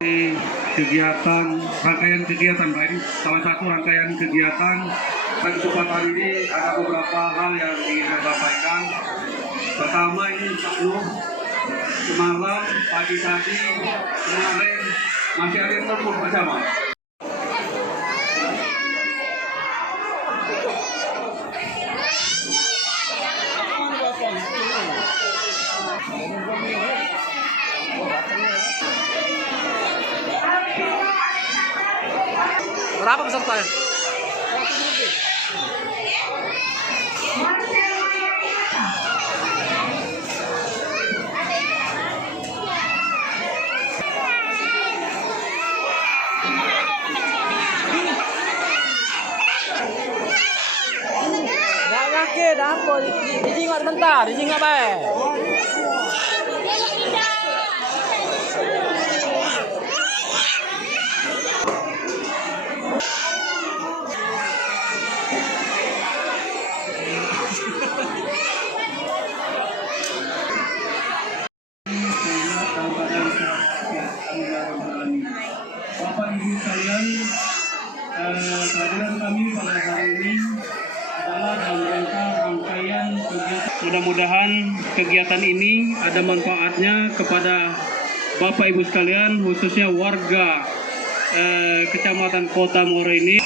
Rangkaian kegiatan lain, salah satu rangkaian kegiatan pada kesempatan ini ada beberapa hal yang ingin saya sampaikan. Pertama, ini maklum semalam, pagi tadi, kemarin masih ada yang terpur bersama. Berapa peserta? Dah yakin, dah apa? Dijingat bentar, dijingat baik. Bapak Ibu sekalian, kehadiran kami pada hari ini adalah dalam rangka rangkaian kegiatan. Mudah-mudahan kegiatan ini ada manfaatnya kepada Bapak Ibu sekalian, khususnya warga Kecamatan Kota Moro ini.